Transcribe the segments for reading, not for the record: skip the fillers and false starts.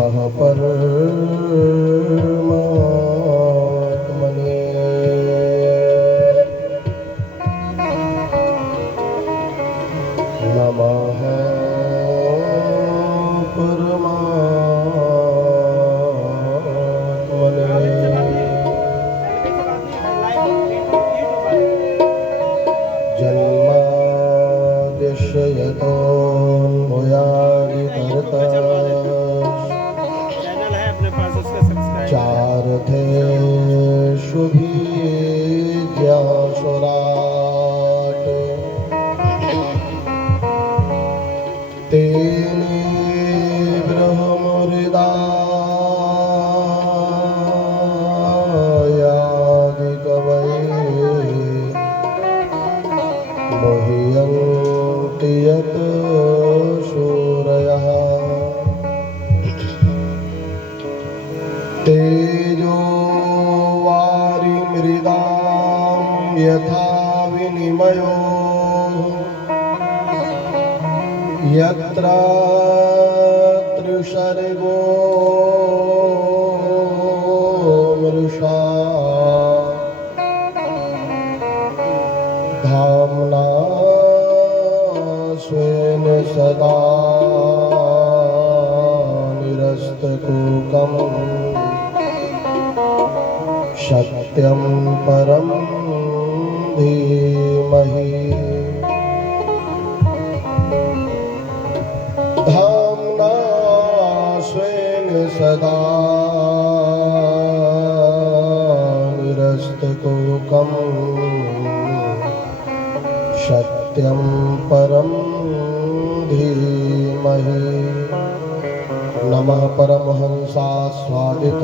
नमः परमात्मने। नमः परमात्मने। जन्मादिशयतो चैनल है अपने पास, उसका सब्सक्राइब चारथे शुभिज्ञासुराट तेने ब्रह्महृदायादिकवये मुह्यन्ति यत् शूरयः तेजो वारिमृदां यथा विनिमयो यत्र त्रिसर्गो मृषा धाम्ना स्वेन सदा निरस्तकुकम् सत्यं परं धीमहि। धाम्ना स्वेन सदा निरस्तकुकम् सत्यं परं धीमहि। नमः परमहंसास्वादित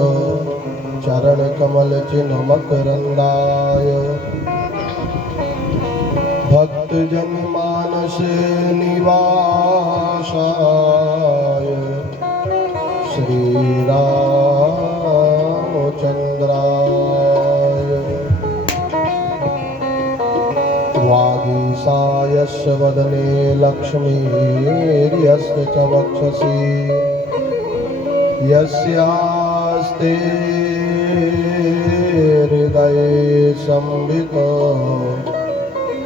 चरणकमलचिन्हमकरन्दाय भक्तजनमानस निवासाय श्रीरामचन्द्राय वागीशायस्य वदने लक्ष्मीर्यस्य च वक्षसि यस्यास्ते हृदये संवितो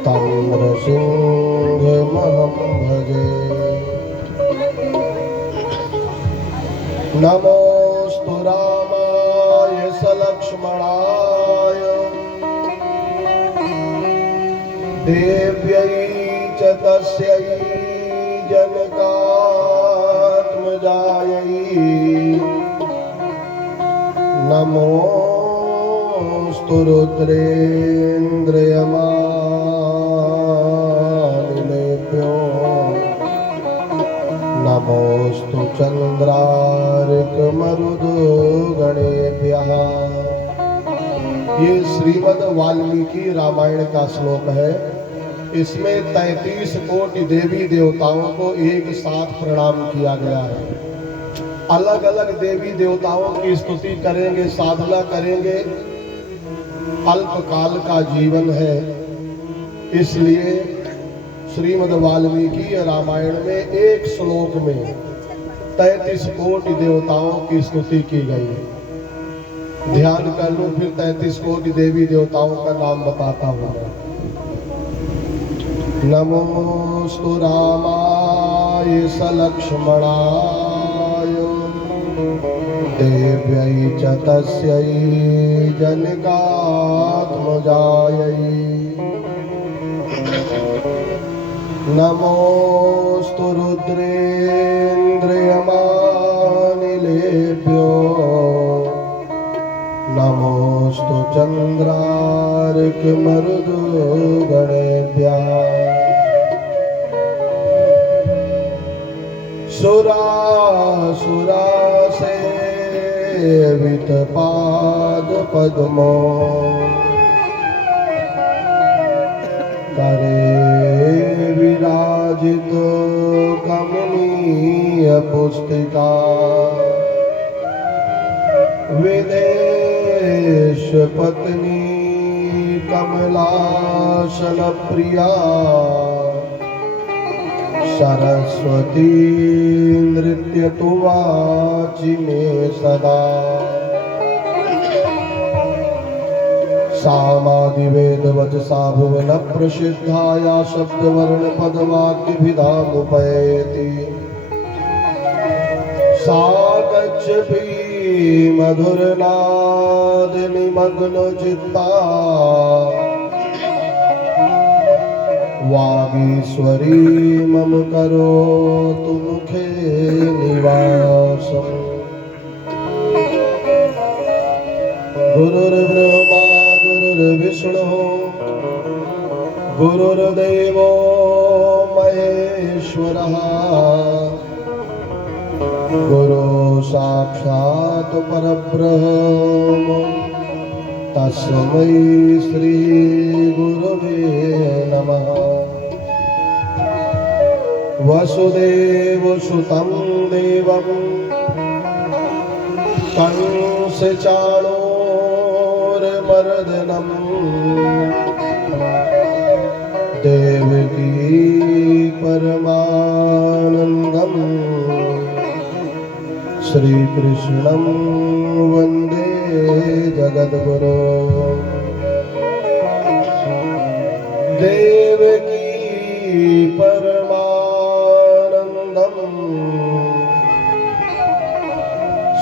तं नृसिंहमहं भजे। नमोऽस्तु रामाय सलक्ष्मणाय देव्यै च तस्यै जनकात्मजायै नमोऽस्तु रुद्रेन्द्रियमानिलेभ्यो नमोऽस्तु चन्द्रार्कमरुदगणेभ्यः। ये श्रीमद् वाल्मीकि रामायण का श्लोक है। इसमें 33 कोटि देवी देवताओं को एक साथ प्रणाम किया गया है। अलग अलग देवी देवताओं की स्तुति करेंगे, साधना करेंगे। अल्प काल का जीवन है, इसलिए श्रीमद् वाल्मीकि रामायण में एक श्लोक में 33 कोटि देवताओं की स्तुति की गई है। ध्यान कर लो, फिर 33 कोटि देवी देवताओं का नाम बताता हूँ। नमोस्तु रामाय सलक्ष्मणाय देव्यै च तस्यै जनकात्मजायै नमोस्तु रुद्रेन्द्रियमानिलेभ्यो नमोस्तु चन्द्रार्कमरुदगणेभ्यः। सुरासुरासेवित पाद पद्मो करे विराजित कमनीय पुस्तिका विदेश पत्नी कमलासन प्रिया सरस्वती नृत्य तु वाचि मे सदा सामादिवेद वचसा भुवन प्रसिद्धाया शब्दवर्ण पदवाक्यभिधामुपैति सा गच्छति मधुरनाद निमग्न चित्ता वागीश्वरी मम करोतु मुखे निवासम् गुरुर्ब्रह्मा गुरुर्विष्णुः गुरुर्देवो महेश्वरः गुरु साक्षात् परब्रह्म तस्मै श्री गुरवे नमः। वसुदेवसुतं देवं कंसचाणूरमर्दनम् देवकी परमानन्दम् श्रीकृष्णं वन्दे जगद्गुरो। देवकी परमानन्दम्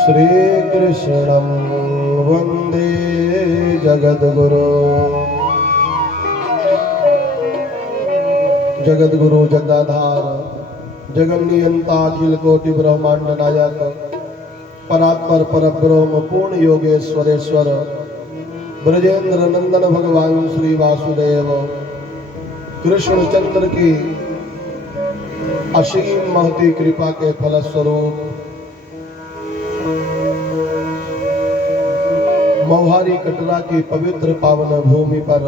श्रीकृष्णं वन्दे जगद्गुरो। जगद्गुरु जगदाधार जगन्नियंता अखिल कोटि ब्रह्मांड नायक परात्पर परब्रह्म पूर्ण योगेश्वरेश्वर ब्रजेंद्र नंदन भगवान श्री वासुदेव कृष्ण चंद्र की असीम महती कृपा के फलस्वरूप मौहारी कटरा की पवित्र पावन भूमि पर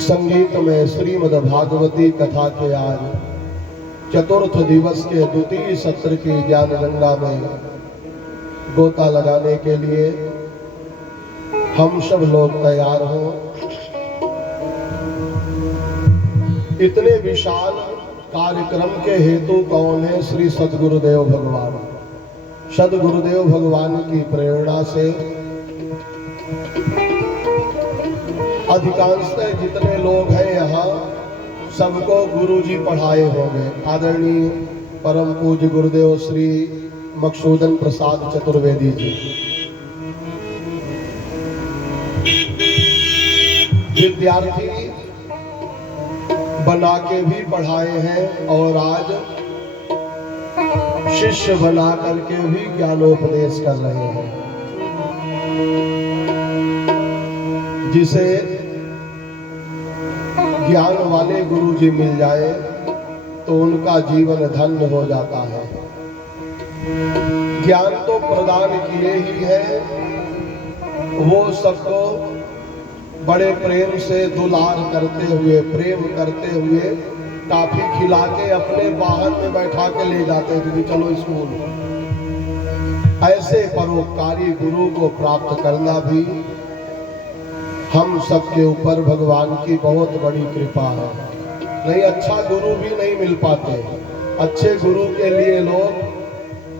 संगीत में श्रीमद् भागवती कथा के आज चतुर्थ दिवस के द्वितीय सत्र की ज्ञान गंगा में गोता लगाने के लिए हम सब लोग तैयार हों। इतने विशाल कार्यक्रम के हेतु कौन है? श्री सद्गुरुदेव भगवान। सद्गुरुदेव भगवान की प्रेरणा से अधिकांशतः जितने लोग हैं यहाँ सबको गुरुजी पढ़ाए होंगे। आदरणीय परम पूज्य गुरुदेव श्री मकसूदन प्रसाद चतुर्वेदी जी विद्यार्थी बना के भी पढ़ाए हैं और आज शिष्य बना करके भी ज्ञानोपदेश कर रहे हैं। जिसे ज्ञान वाले गुरु जी मिल जाए तो उनका जीवन धन्य हो जाता है। ज्ञान तो प्रदान किए ही है, वो सबको बड़े प्रेम से दुलार करते हुए प्रेम करते हुए टाफी खिला के अपने वाहन में बैठा के ले जाते थे कि चलो स्कूल। ऐसे परोपकारी गुरु को प्राप्त करना भी हम सबके ऊपर भगवान की बहुत बड़ी कृपा है। नहीं अच्छा गुरु भी नहीं मिल पाते। अच्छे गुरु के लिए लोग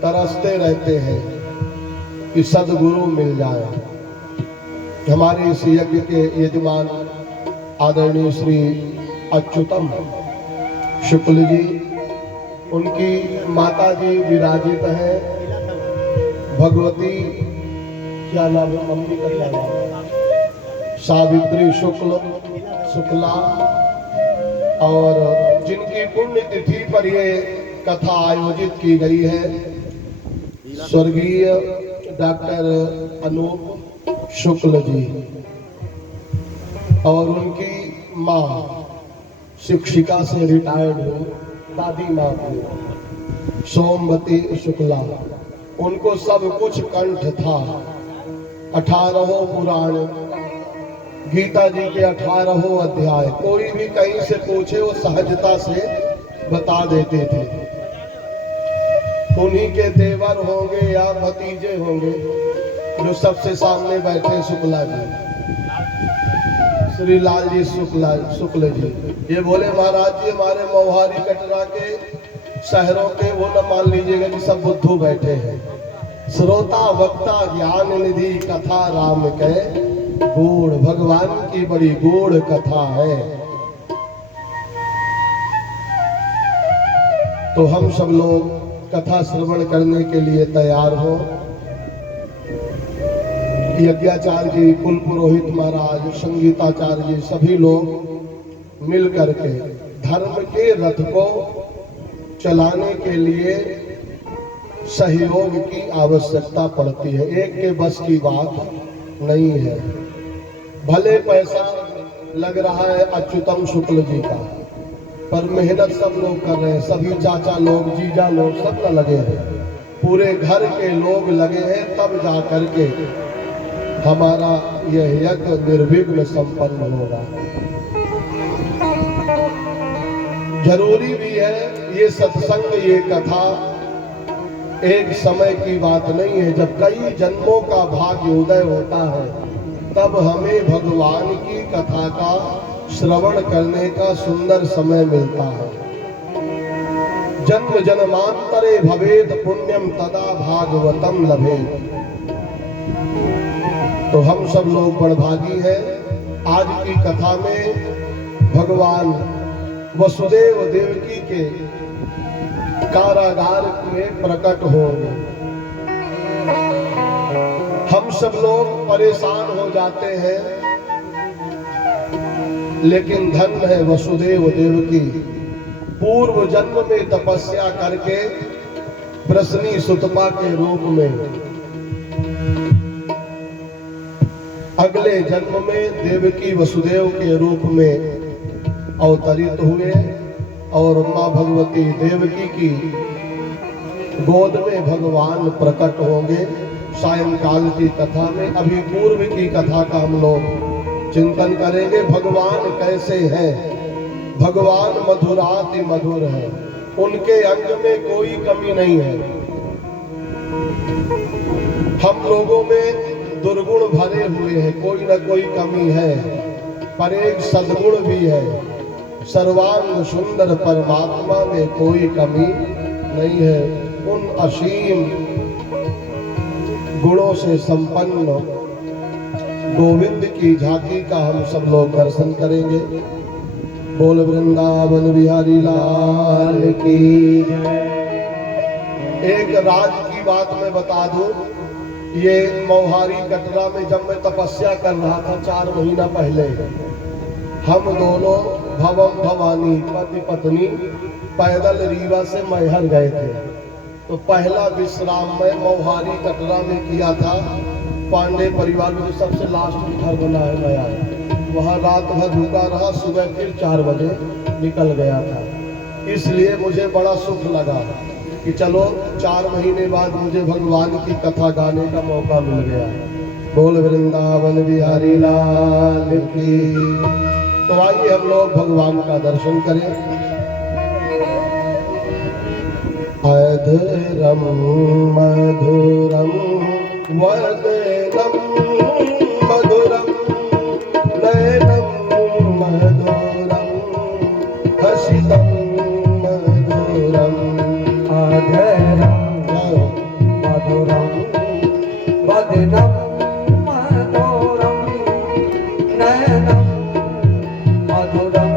तरसते रहते हैं कि सद्गुरु मिल जाए। हमारे इस यज्ञ के यजमान आदरणीय श्री अच्युतम शुक्ल जी, उनकी माता जी विराजित है भगवती, क्या नाम है मम्मी का क्या नाम है? सावित्री शुक्ला, और जिनकी पुण्य तिथि पर ये कथा आयोजित की गई है स्वर्गीय डॉक्टर अनूप शुक्ल जी, और उनकी माँ शिक्षिका से रिटायर्ड हुई दादी माँ सोमवती शुक्ला। उनको सब कुछ कंठ था। 18 पुराण, गीता जी के 18 अध्याय, कोई भी कहीं से पूछे वो सहजता से बता देते थे। उन्हीं के देवर होंगे या भतीजे होंगे जो सबसे सामने बैठे शुक्ला जी। श्री लाल जी शुक्ल जी, ये बोले महाराज जी हमारे मोहारी कटरा के शहरों के वो न मान लीजिएगा कि सब बुद्धू बैठे हैं। श्रोता वक्ता ज्ञान निधि कथा राम के गूढ़, भगवान की बड़ी गूढ़ कथा है। तो हम सब लोग कथा श्रवण करने के लिए तैयार हो। यज्ञाचार्य जी, कुल पुरोहित महाराज, संगीताचार्य जी, सभी लोग मिल करके धर्म के रथ को चलाने के लिए सहयोग की आवश्यकता पड़ती है। एक के बस की बात नहीं है। भले पैसा लग रहा है अच्युतम शुक्ल जी का, पर मेहनत सब लोग कर रहे हैं। सभी चाचा लोग, जीजा लोग सब न लगे हैं, पूरे घर के लोग लगे हैं, तब जा करके हमारा यह यज्ञ निर्विघ्न संपन्न होगा। जरूरी भी है ये सत्संग, ये कथा एक समय की बात नहीं है। जब कई जन्मों का भाग्य उदय होता है तब हमें भगवान की कथा का श्रवण करने का सुंदर समय मिलता है। जन्म जन्मांतरे भवेद पुण्यम तदा भागवतम लभेद। तो हम सब लोग बड़भागी हैं। आज की कथा में भगवान वसुदेव देवकी के कारागार में प्रकट होंगे। हम सब लोग परेशान हो जाते हैं, लेकिन धन्य है वसुदेव देवकी, पूर्व जन्म में तपस्या करके प्रश्नी सुतपा के रूप में अगले जन्म में देवकी वसुदेव के रूप में अवतरित हुए और मां भगवती देवकी की गोद में भगवान प्रकट होंगे। सायंकाल की कथा में अभी पूर्व की कथा का हम लोग चिंतन करेंगे। भगवान कैसे हैं? भगवान मधुराति मधुर है, उनके अंग में कोई कमी नहीं है। हम लोगों में दुर्गुण भरे हुए हैं, कोई न कोई कमी है, पर एक सद्गुण भी है। सर्वांग सुंदर परमात्मा में कोई कमी नहीं है। उन असीम गुणों से संपन्न गोविंद की झांकी का हम सब लोग दर्शन करेंगे। बोल वृंदावन बिहारी लाल की जय। एक राज की बात मैं बता दूं, ये मोहारी कटरा में जब मैं तपस्या कर रहा था 4 महीना पहले, हम दोनों भवम भवानी पति पत्नी पैदल रीवा से मैहर गए थे। तो पहला विश्राम मैं मोहारी कटरा में किया था, पांडे परिवार में जो सबसे लास्ट में घर बना है नया, वहाँ रात भर रुका रहा, सुबह फिर 4 बजे निकल गया था। इसलिए मुझे बड़ा सुख लगा कि चलो 4 महीने बाद मुझे भगवान की कथा गाने का मौका मिल गया। बोल वृंदावन बिहारी लाल की। तो आइए हम लोग भगवान का दर्शन करें। अधरम मधुरम वदनम मधुरम नयनम मधुरम हसितम मधुरम। अधरम मधुरम वदनम मधुरम नयनम मधुरम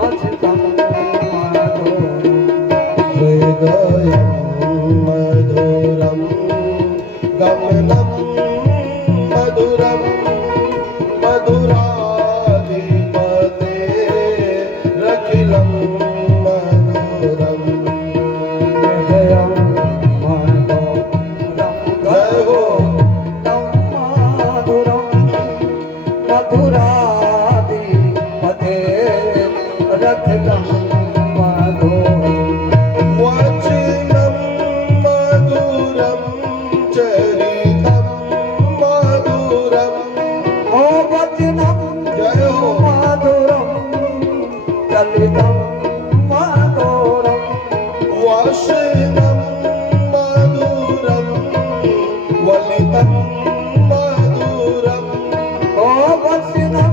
हसितम मधुरम। हृदयं मधुरं गमनं मधुरं मधुराधिपते रखिलं मधुरं। हृदयं मधुरं जय हो। मधुरं मधुराधिपते रखिलं मधुरम्। वचनं मधुरं चरितं मधुरं। ओ वचनं जय हो। मधुरं चलितं मधुरं। वचनं मधुरं वलितं मधुरं। ओ वचनं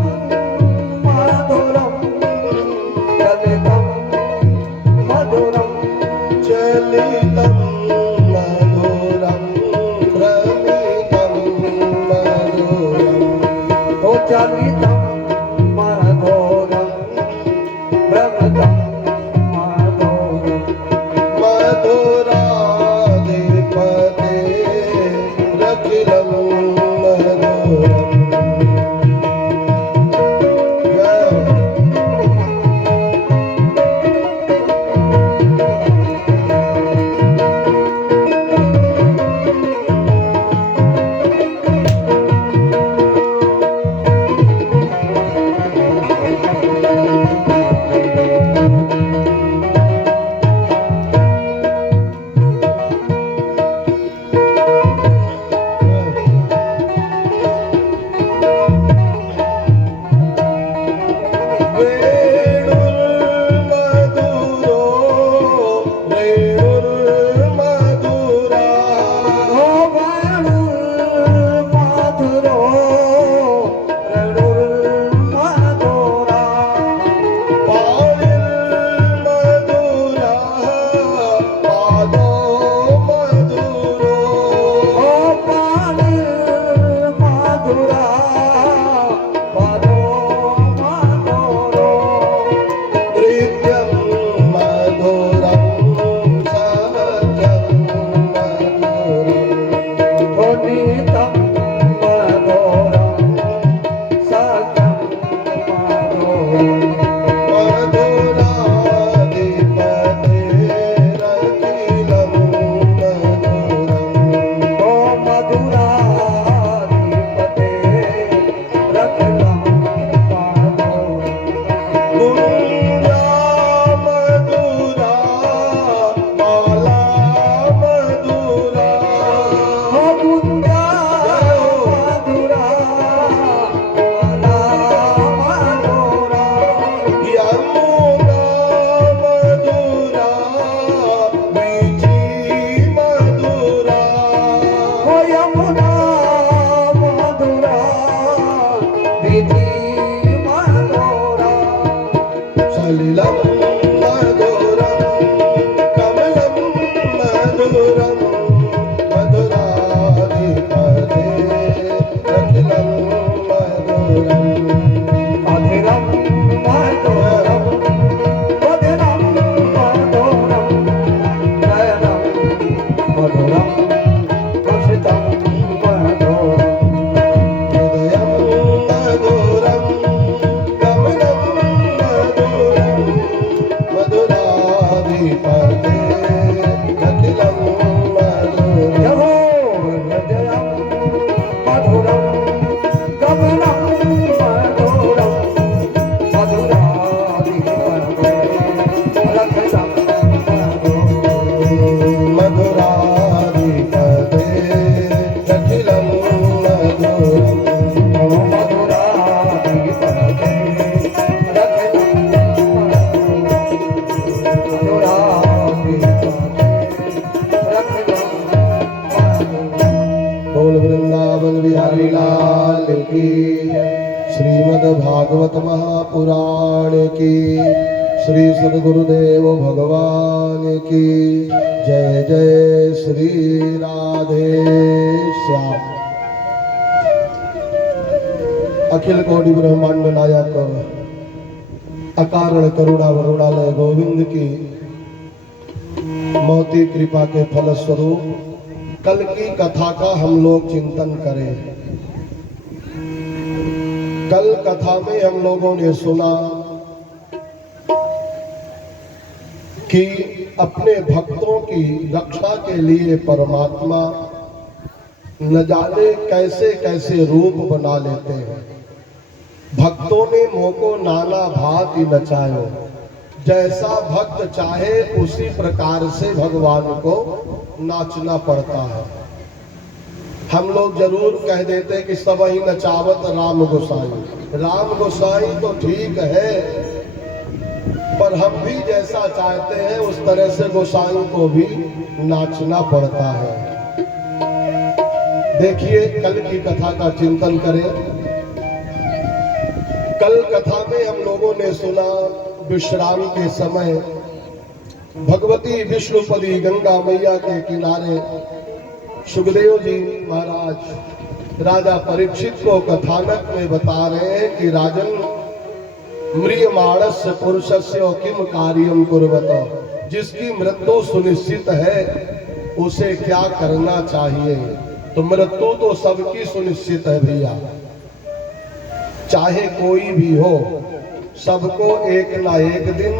चलितं मधुरं भ्रमतं मधुरम् मधुराधिपते रखिलं मधुरम् सलिलं मधुरं कमलं मधुरं मधुराधिपते रखिलं मधुरम् मधुरं मधुरं मधुरं मधुरं नयनं मधुरं हसितं मधुरम् हृदयं मधुरं कमलं मधुरं मधुराधिपते रखिलं मधुरम् यहो हृदयं मधुरं कमलं मधुरं मधुराधिपते रखिलं मधुरम् मधुराधिपते रखिलं मधुरम् बोल वृंदावन बिहारी लाल की श्रीमद् भागवत महापुराण की श्री सद्गुरुदेव भगवान की जय जय श्री राधे श्याम। अखिल कोटि ब्रह्मांड नायक अकारण करुणा वरुणालय गोविंद की मोती कृपा के फलस्वरूप कल की कथा का हम लोग चिंतन करें। कल कथा में हम लोगों ने सुना कि अपने भक्तों की रक्षा के लिए परमात्मा न जाने कैसे कैसे रूप बना लेते हैं। भक्तों ने मोको नाना भांति नचायो, जैसा भक्त चाहे उसी प्रकार से भगवान को नाचना पड़ता है। हम लोग जरूर कह देते कि सब ही नचावत राम गोसाई। राम गोसाई तो ठीक है, पर हम भी जैसा चाहते हैं उस तरह से गोसाई को भी नाचना पड़ता है। देखिए कल की कथा का चिंतन करें। कल कथा में हम लोगों ने सुना विश्राम के समय भगवती विष्णुपदी गंगा मैया के किनारे सुखदेव जी महाराज राजा परीक्षित को कथानक में बता रहे हैं कि राजन म्रियमाणस्य पुरुषस्य किम कार्यम कुर्वत, जिसकी मृत्यु सुनिश्चित है उसे क्या करना चाहिए। तो मृत्यु तो सबकी सुनिश्चित है भैया, चाहे कोई भी हो, सबको एक ना एक दिन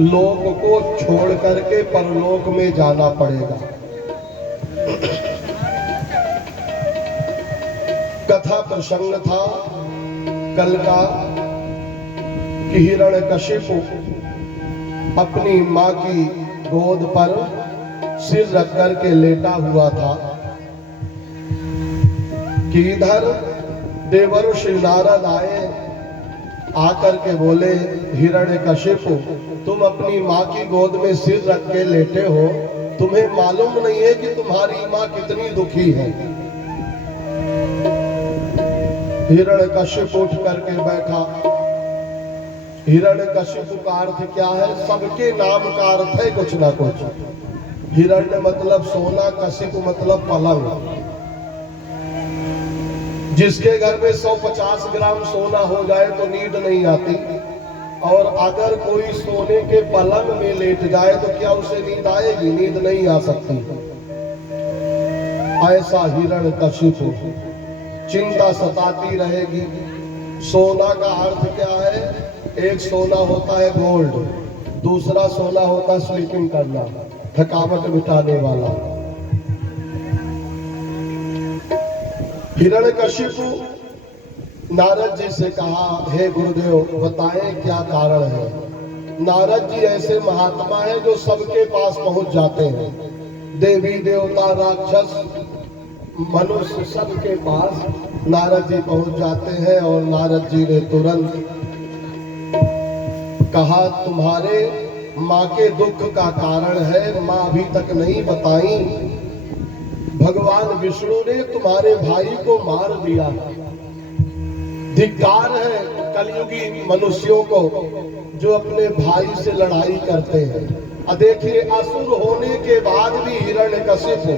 लोक को छोड़ करके परलोक में जाना पड़ेगा। कथा प्रसंग था कल का कि हिरण्यकशिपु अपनी मां की गोद पर सिर रख करके लेटा हुआ था कि इधर देवर्षि नारद आए, आकर के बोले हिरण्यकशिपु तुम अपनी मां की गोद में सिर रख के लेटे हो, तुम्हें मालूम नहीं है कि तुम्हारी मां कितनी दुखी है। हिरण्यकशिपु उठ करके बैठा। हिरण्यकशिपु का अर्थ क्या है? सबके नाम का अर्थ है कुछ ना कुछ। हिरण्य मतलब सोना, कशिपु मतलब पलंग। जिसके घर में 150 ग्राम सोना हो जाए तो नींद नहीं आती, और अगर कोई सोने के पलंग में लेट जाए तो क्या उसे नींद आएगी? नींद नहीं आ सकती। ऐसा हिरण्यकशिपु, चिंता सताती रहेगी। सोना का अर्थ क्या है? एक सोना होता है गोल्ड, दूसरा सोना होता है स्लीपिंग करना, थकावट मिटाने वाला। हिरण्यकशिपु नारद जी से कहा, हे गुरुदेव बताएं क्या कारण है। नारद जी ऐसे महात्मा हैं जो सबके पास पहुंच जाते हैं, देवी देवता राक्षस मनुष्य सबके पास नारद जी पहुंच जाते हैं। और नारद जी ने तुरंत कहा, तुम्हारे माँ के दुख का कारण है, माँ अभी तक नहीं बताई। भगवान विष्णु ने तुम्हारे भाई को मार दिया। धिक्कार है कलयुगी मनुष्यों को जो अपने भाई से लड़ाई करते हैं। अब देखिए, असुर होने के बाद भी हिरण्यकशिपु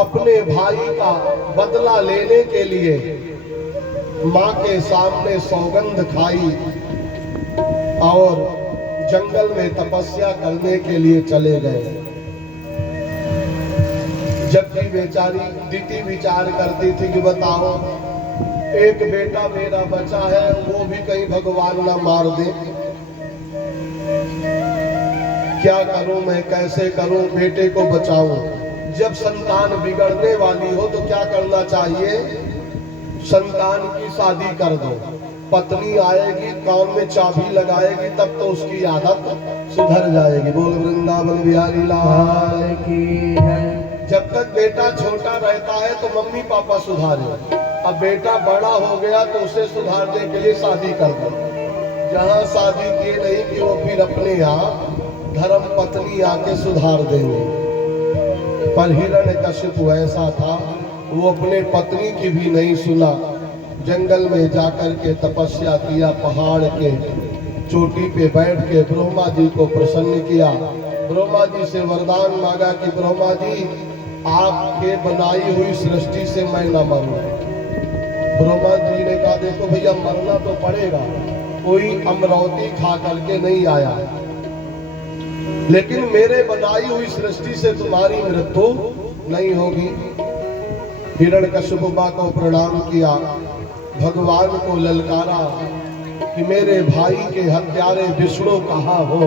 अपने भाई का बदला लेने के लिए मां के सामने सौगंध खाई और जंगल में तपस्या करने के लिए चले गए। जबकि बेचारी दीति विचार करती थी कि बताओ, एक बेटा मेरा बचा है, वो भी कहीं भगवान ना मार दे। क्या करूं मैं, कैसे करूं, बेटे को बचाऊं। जब संतान बिगड़ने वाली हो तो क्या करना चाहिए? संतान की शादी कर दो, पत्नी आएगी कान में चाबी लगाएगी, तब तो उसकी आदत सुधर जाएगी। बोल वृंदावन बिहारी लाल की जय। जब तक बेटा छोटा रहता है तो मम्मी पापा सुधारे, अब बेटा बड़ा हो गया तो उसे सुधारने के लिए शादी कर दो। जहाँ शादी की नहीं कि वो फिर अपने आप धर्म पत्नी आके सुधार देंगे। पर हिरण्यकशिपु ऐसा था, वो अपने पत्नी की भी नहीं सुना। जंगल में जाकर के तपस्या किया, पहाड़ के चोटी पे बैठ के ब्रह्मा जी को प्रसन्न किया। ब्रह्मा जी से वरदान मांगा कि ब्रह्मा जी आपके बनाई हुई सृष्टि से मैं न मरूं। ब्रह्मा जी ने कहा, देखो भैया मरना तो पड़ेगा, कोई अमरौती खा करके नहीं आया, लेकिन मेरे बनाई हुई सृष्टि से तुम्हारी मृत्यु नहीं होगी। हिरण्यकशिपु को प्रणाम किया, भगवान को ललकारा कि मेरे भाई के हत्यारे विष्णु कहाँ हो।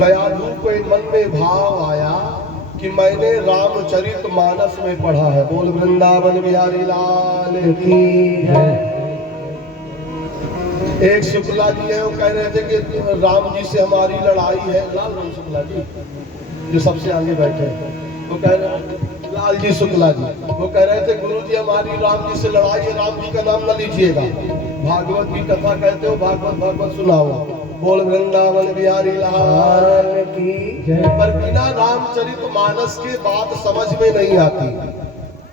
कयाधु को मन में भाव आया कि मैंने रामचरितमानस में पढ़ा है। बोल वृंदावन बिहारी लाल की जय। एक शुक्ला जी है, वो कह रहे थे कि राम जी से हमारी लड़ाई है। लाल राम शुक्ला जी जो सबसे आगे बैठे हैं, वो कह रहे हैं, लाल जी शुक्ला जी, वो कह रहे थे गुरु जी हमारी राम जी से लड़ाई है, राम जी का नाम न लीजिएगा। भागवत की कथा कहते हो, भागवत सुनाओ। बोल वृंदावन बिहारी लाल की जय। पर बिना रामचरितमानस के बात समझ में नहीं आती।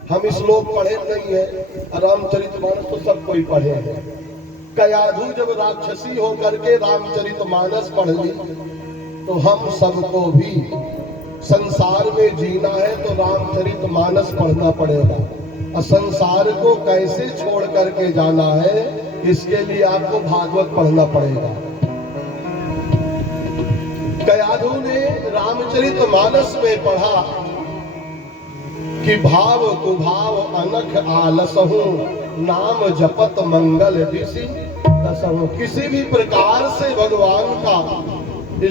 हम श्लोक पढ़े नहीं है, रामचरितमानस तो सब कोई पढ़े हैं। कयाधु जब राक्षसी होकर के रामचरितमानस पढ़ ली तो हम सबको भी संसार में जीना है तो रामचरितमानस पढ़ना पड़ेगा, और संसार को कैसे छोड़ करके जाना है इसके लिए आपको भागवत पढ़ना पड़ेगा। कयाधु ने रामचरितमानस में पढ़ा कि भाव कुभाव अनख आलसहु नाम जपत मंगल ऋषि दसहु। किसी भी प्रकार से भगवान का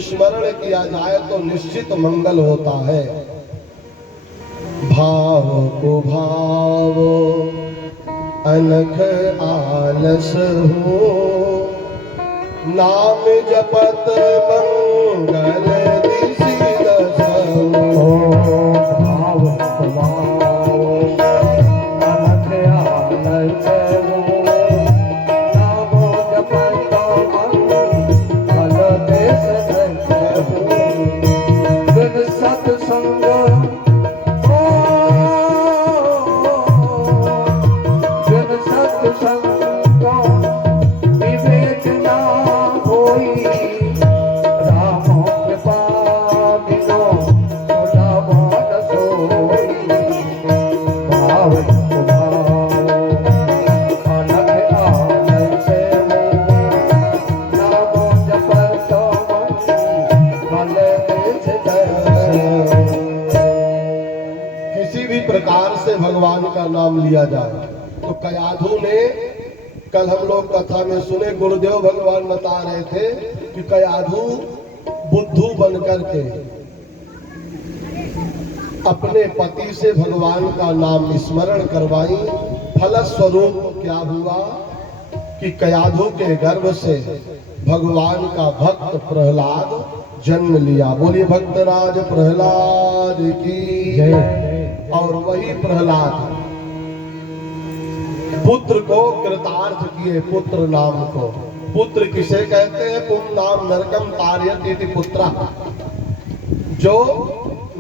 स्मरण किया जाए तो निश्चित मंगल होता है। भाव कुभाव अनख आलस हो नाम जपत मंगल ऋषि दसहु। भाव कुभाव अनख आलस हो नाम जपत मंगल ऋषि दसहु। बिन सत्संग बिन सत्संग विवेक ना होई राम कृपा बिनो सुलभ न सोई। भाव कुभाव अनख आलस हो नाम जपत मंगल ऋषि दसहु। किसी भी प्रकार से भगवान का नाम लिया जाए तो कयाधु ने, कल हम लोग कथा में सुने गुरुदेव भगवान बता रहे थे कि कयाधु बुद्धू बनकर के अपने पति से भगवान का नाम स्मरण करवाई। फलस्वरूप क्या हुआ कि कयाधु के गर्भ से भगवान का भक्त प्रहलाद जन्म लिया। बोलिए भक्तराज प्रहलाद की जय। और वही प्रहलाद पुत्र को कृतार्थ किए, पुत्र नाम को। पुत्र किसे कहते हैं? पुम नाम नरकम तारयत इति पुत्रा, जो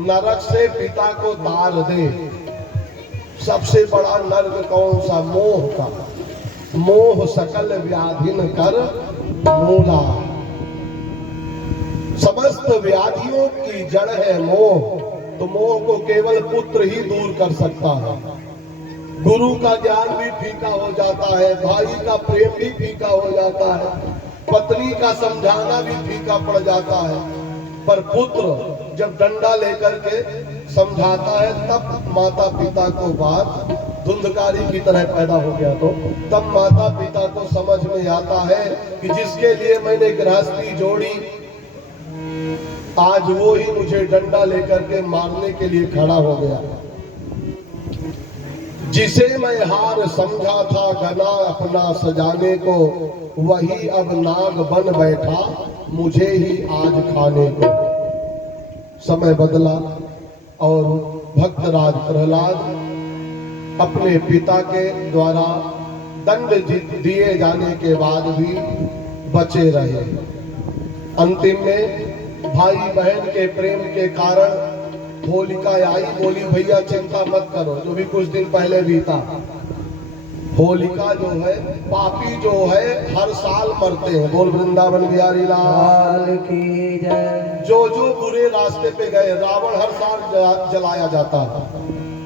नरक से पिता को तार दे। सबसे बड़ा नरक कौन सा? मोह का। मोह सकल व्याधिन कर मूला। समस्त व्याधियों की जड़ है मोह, तो मोह को केवल पुत्र ही दूर कर सकता है। गुरु का ज्ञान भी फीका हो जाता है, भाई का प्रेम भी फीका हो जाता है, पत्नी का समझाना भी फीका पड़ जाता है, पर पुत्र जब डंडा लेकर के समझाता है तब माता पिता को बात धुंधकारी की तरह पैदा हो गया, तो तब माता पिता को समझ में आता है कि जिसके लिए मैंने गृहस्थी जोड़ी आज वो ही मुझे डंडा लेकर के मारने के लिए खड़ा हो गया। जिसे मैं हार समझा था गना अपना सजाने को, वही अब नाग बन बैठा मुझे ही आज खाने को। समय बदला और भक्तराज प्रहलाद अपने पिता के द्वारा दंड दिए जाने के बाद भी बचे रहे। अंतिम में भाई बहन के प्रेम के कारण होलिका आई, बोली भैया चिंता मत करो, जो भी कुछ दिन पहले बीता। होलिका जो है, पापी जो है, हर साल मरते हैं। बोल वृंदावन बिहारी लाल की जय। जो जो बुरे रास्ते पे गए, रावण हर साल जलाया जाता है,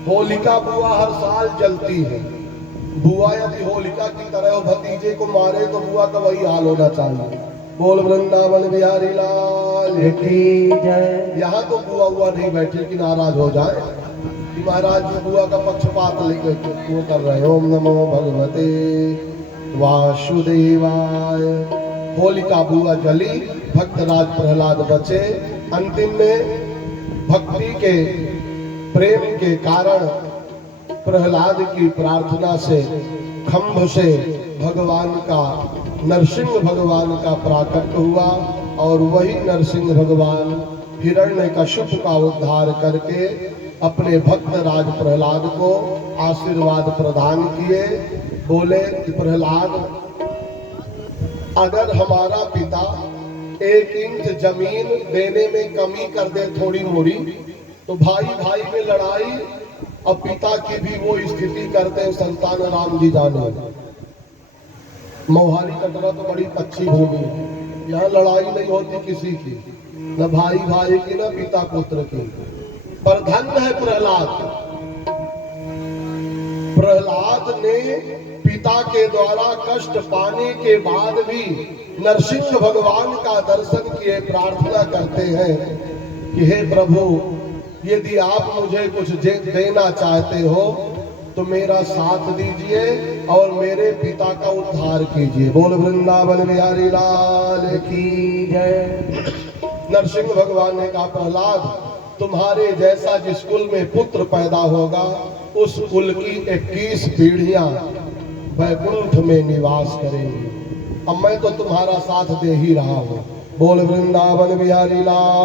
होलिका बुआ हर साल जलती है। बुआ यदि होलिका की तरह हो भतीजे को मारे तो बुआ का वही हाल होना चाहिए। बोल वृंदावन बिहारी लाल की जय। यहाँ तो बुआ हुआ नहीं बैठे कि नाराज हो जाए कि महाराज जी बुआ का पक्षपात लेकर वो कर रहे। ओम नमो भगवते वासुदेवाय। होलिका बुआ जली, भक्तराज प्रहलाद बचे। अंतिम में भक्ति के प्रेम के कारण प्रहलाद की प्रार्थना से खंभ से भगवान का, नरसिंह भगवान का प्राकट हुआ, और वही नरसिंह भगवान हिरण्यकश्यप का उद्धार करके अपने भक्त राज प्रहलाद को आशीर्वाद प्रदान किए। बोले कि प्रहलाद, अगर हमारा पिता 1 इंच जमीन देने में कमी कर दे थोड़ी मोड़ी, तो भाई भाई में लड़ाई और पिता की भी वो स्थिति करते हैं, संतान राम जी जाने। मोहाली कटरा तो बड़ी अच्छी भूमि है, यहाँ लड़ाई नहीं होती किसी की, न भाई भाई की न पिता पुत्र की। पर धन्य है प्रहलाद। प्रहलाद ने पिता के द्वारा कष्ट पाने के बाद भी नरसिंह भगवान का दर्शन किए प्रार्थना करते हैं कि हे प्रभु, यदि आप मुझे कुछ देना चाहते हो तो मेरा साथ दीजिए और मेरे पिता का उद्धार कीजिए। बोल वृंदावन बिहारी लाल की जय। नरसिंह भगवान ने कहा, प्रहलाद, तुम्हारे जैसा जिस कुल में पुत्र पैदा होगा उस कुल की 21 पीढ़ियां वैकुंठ में निवास करेंगी। अब मैं तो तुम्हारा साथ दे ही रहा हूं। बोल वृंदावन बिहारी लाल।